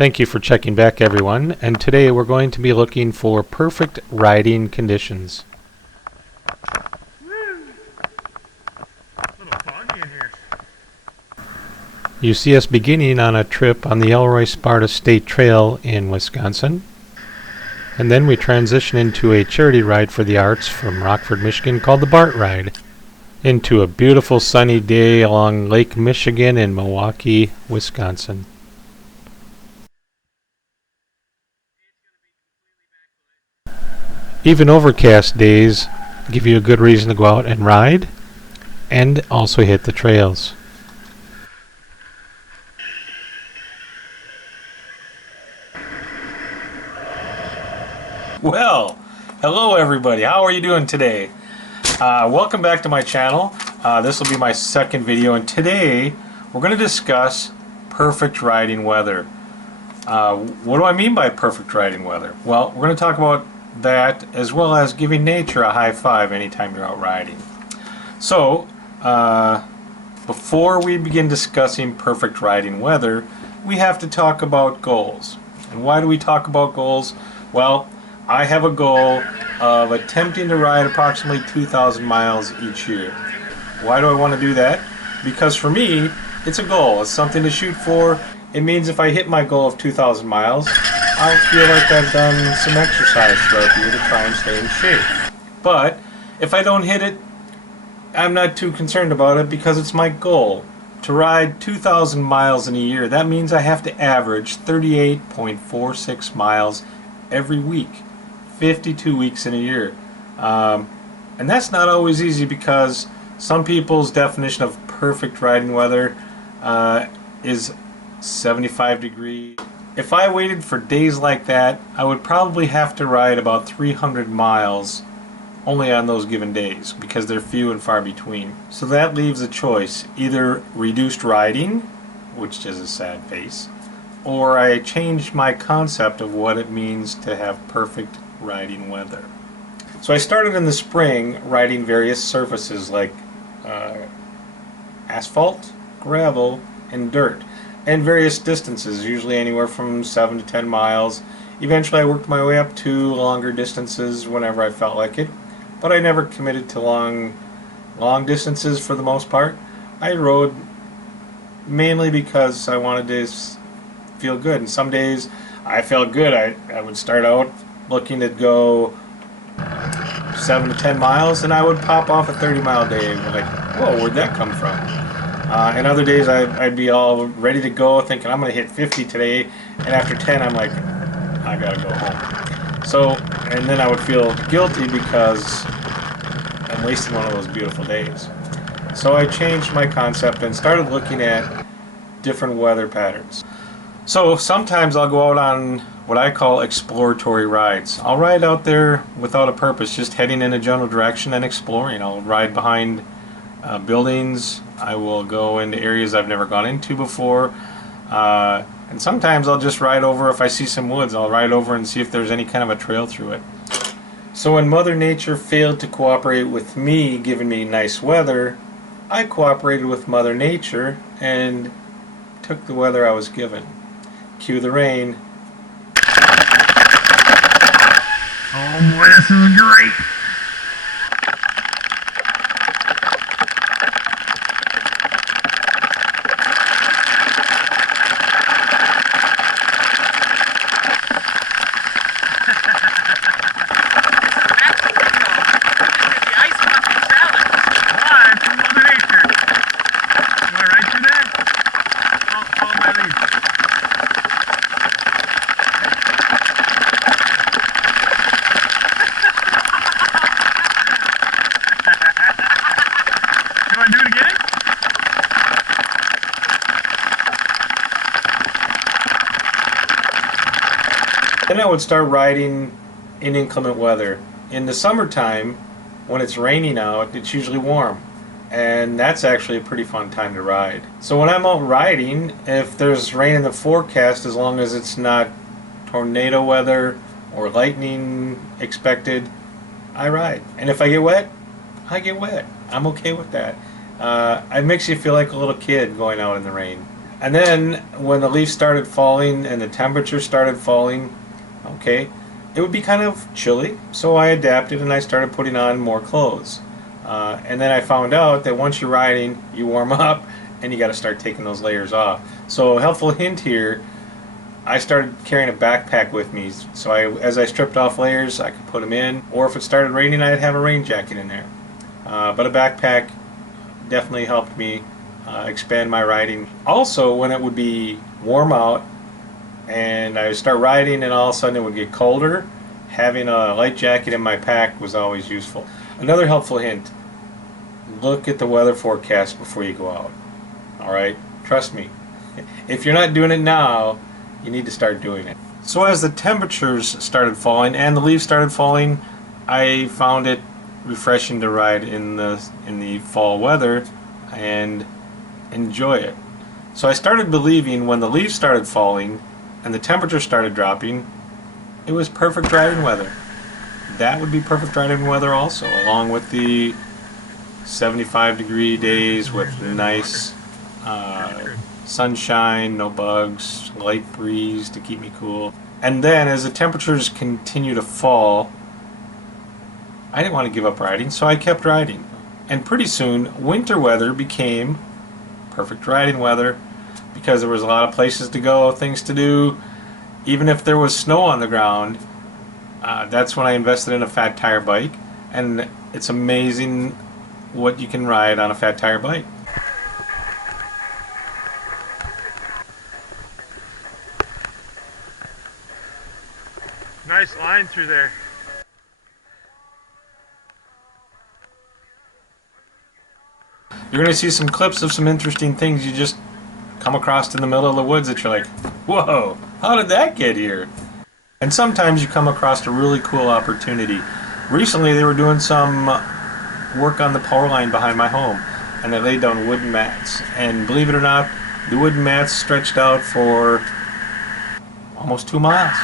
Thank you for checking back, everyone, and today we're going to be looking for perfect riding conditions. You see us beginning on a trip on the Elroy-Sparta State Trail in Wisconsin, and then we transition into a charity ride for the arts from Rockford, Michigan called the BART Ride, into a beautiful sunny day along Lake Michigan in Milwaukee, Wisconsin. Even overcast days give you a good reason to go out and ride and also hit the trails. Well, hello everybody. How are you doing today? Welcome back to my channel. This will be my second video, and today we're going to discuss perfect riding weather. What do I mean by perfect riding weather? Well, we're going to talk about that as well as giving nature a high five anytime you're out riding. So, before we begin discussing perfect riding weather, we have to talk about goals. And why do we talk about goals? Well, I have a goal of attempting to ride approximately 2,000 miles each year. Why do I want to do that? Because for me, it's a goal. It's something to shoot for. It means if I hit my goal of 2,000 miles, I'll feel like I've done some exercise throughout the year to try and stay in shape. But if I don't hit it, I'm not too concerned about it because it's my goal. To ride 2,000 miles in a year, that means I have to average 38.46 miles every week. 52 weeks in a year. And that's not always easy because some people's definition of perfect riding weather is 75 degrees. If I waited for days like that, I would probably have to ride about 300 miles only on those given days because they're few and far between. So that leaves a choice: either reduced riding, which is a sad face, or I change my concept of what it means to have perfect riding weather. So I started in the spring riding various surfaces like asphalt, gravel, and dirt, and various distances, usually anywhere from 7 to 10 miles. Eventually I worked my way up to longer distances whenever I felt like it, but I never committed to long distances for the most part. I rode mainly because I wanted to feel good, and some days I felt good. I would start out looking to go 7 to 10 miles, and I would pop off a 30-mile day and be like, whoa, where'd that come from? And other days I'd be all ready to go thinking I'm going to hit 50 today, and after 10 I'm like, I gotta go home. So, and then I would feel guilty because I'm wasting one of those beautiful days. So I changed my concept and started looking at different weather patterns. So sometimes I'll go out on what I call exploratory rides. I'll ride out there without a purpose, just heading in a general direction and exploring. I'll ride behind buildings. I will go into areas I've never gone into before. And sometimes I'll just ride over. If I see some woods, I'll ride over and see if there's any kind of a trail through it. So when Mother Nature failed to cooperate with me, giving me nice weather, I cooperated with Mother Nature and took the weather I was given. Cue the rain. Oh boy, this is great! Then I would start riding in inclement weather. In the summertime, when it's raining out, it's usually warm. And that's actually a pretty fun time to ride. So when I'm out riding, if there's rain in the forecast, as long as it's not tornado weather or lightning expected, I ride. And if I get wet, I get wet. I'm okay with that. It makes you feel like a little kid going out in the rain. And then when the leaves started falling and the temperature started falling, okay, it would be kind of chilly. So I adapted and I started putting on more clothes. And then I found out that once you're riding, you warm up and you got to start taking those layers off. So a helpful hint here, I started carrying a backpack with me. So as I stripped off layers, I could put them in. Or if it started raining, I'd have a rain jacket in there. But a backpack definitely helped me expand my riding. Also, when it would be warm out and I would start riding and all of a sudden it would get colder, having a light jacket in my pack was always useful. Another helpful hint, look at the weather forecast before you go out. Alright? Trust me. If you're not doing it now, you need to start doing it. So as the temperatures started falling and the leaves started falling, I found it refreshing to ride in the fall weather and enjoy it. So I started believing when the leaves started falling and the temperature started dropping, it was perfect riding weather. That would be perfect riding weather also, along with the 75-degree days with nice sunshine, no bugs, light breeze to keep me cool. And then as the temperatures continue to fall, I didn't want to give up riding, so I kept riding. And pretty soon, winter weather became perfect riding weather because there was a lot of places to go, things to do. Even if there was snow on the ground, that's when I invested in a fat tire bike. And it's amazing what you can ride on a fat tire bike. Nice line through there. You're going to see some clips of some interesting things you just come across in the middle of the woods that you're like, whoa, how did that get here? And sometimes you come across a really cool opportunity. Recently they were doing some work on the power line behind my home, and they laid down wooden mats. And believe it or not, the wooden mats stretched out for almost 2 miles.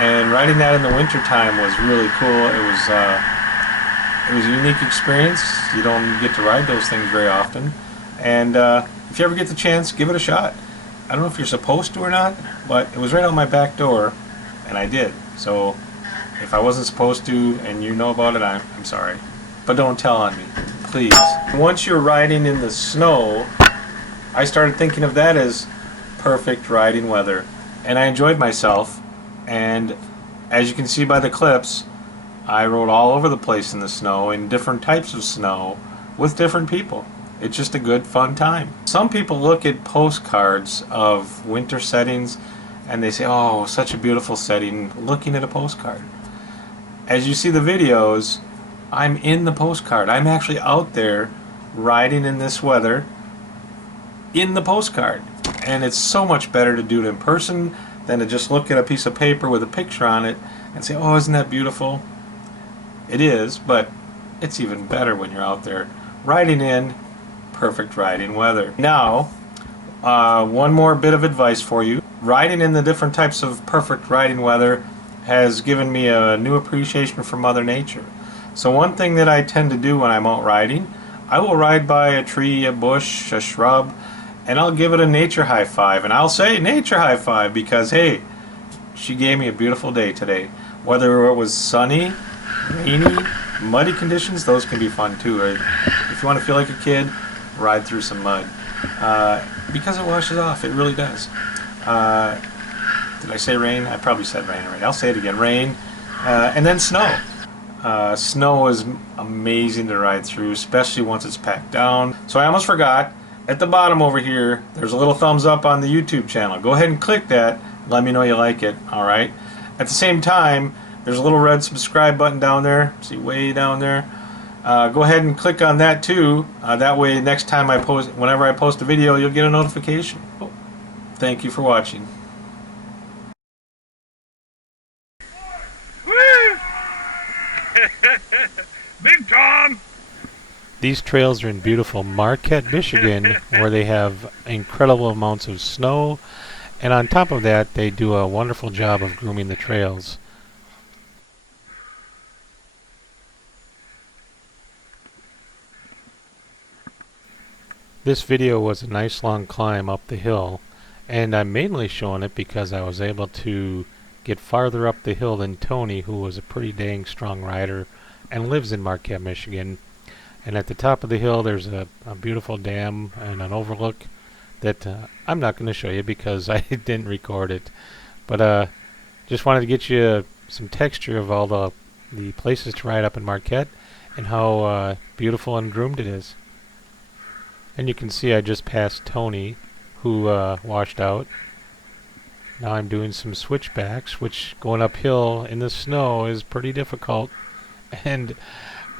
And riding that in the winter time was really cool. It was a unique experience. You don't get to ride those things very often. And if you ever get the chance, give it a shot. I don't know if you're supposed to or not, but it was right out my back door, and I did. So if I wasn't supposed to and you know about it, I'm sorry. But don't tell on me, please. Once you're riding in the snow, I started thinking of that as perfect riding weather. And I enjoyed myself. And as you can see by the clips, I rode all over the place in the snow, in different types of snow, with different people. It's just a good, fun time. Some people look at postcards of winter settings and they say, oh, such a beautiful setting, looking at a postcard. As you see the videos, I'm in the postcard. I'm actually out there riding in this weather in the postcard. And it's so much better to do it in person than to just look at a piece of paper with a picture on it and say, oh, isn't that beautiful? It is, but it's even better when you're out there riding in perfect riding weather. Now, one more bit of advice for you. Riding in the different types of perfect riding weather has given me a new appreciation for Mother Nature. So one thing that I tend to do when I'm out riding, I will ride by a tree, a bush, a shrub, and I'll give it a nature high five. And I'll say nature high five because, hey, she gave me a beautiful day today. Whether it was sunny, rainy, muddy conditions, those can be fun too. If you want to feel like a kid, ride through some mud. Because it washes off, it really does. Did I say rain? I probably said rain already. I'll say it again, rain. And then snow. Snow is amazing to ride through, especially once it's packed down. So I almost forgot, at the bottom over here, there's a little thumbs up on the YouTube channel. Go ahead and click that. Let me know you like it, alright? At the same time, there's a little red subscribe button down there. See, way down there. Go ahead and click on that too. That way, next time whenever I post a video, you'll get a notification. Thank you for watching. Woo! Big Tom! These trails are in beautiful Marquette, Michigan, where they have incredible amounts of snow, and on top of that, they do a wonderful job of grooming the trails. This video was a nice long climb up the hill, And I'm mainly showing it because I was able to get farther up the hill than Tony, who was a pretty dang strong rider and lives in Marquette, Michigan. And at the top of the hill, there's a beautiful dam and an overlook that I'm not going to show you because I didn't record it. But just wanted to get you some texture of all the places to ride up in Marquette and how beautiful and groomed it is. And you can see I just passed Tony, who washed out. Now I'm doing some switchbacks, which going uphill in the snow is pretty difficult. And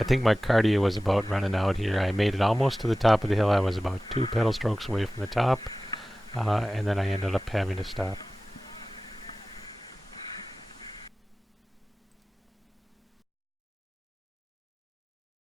I think my cardio was about running out here. I made it almost to the top of the hill. I was about 2 pedal strokes away from the top, and then I ended up having to stop.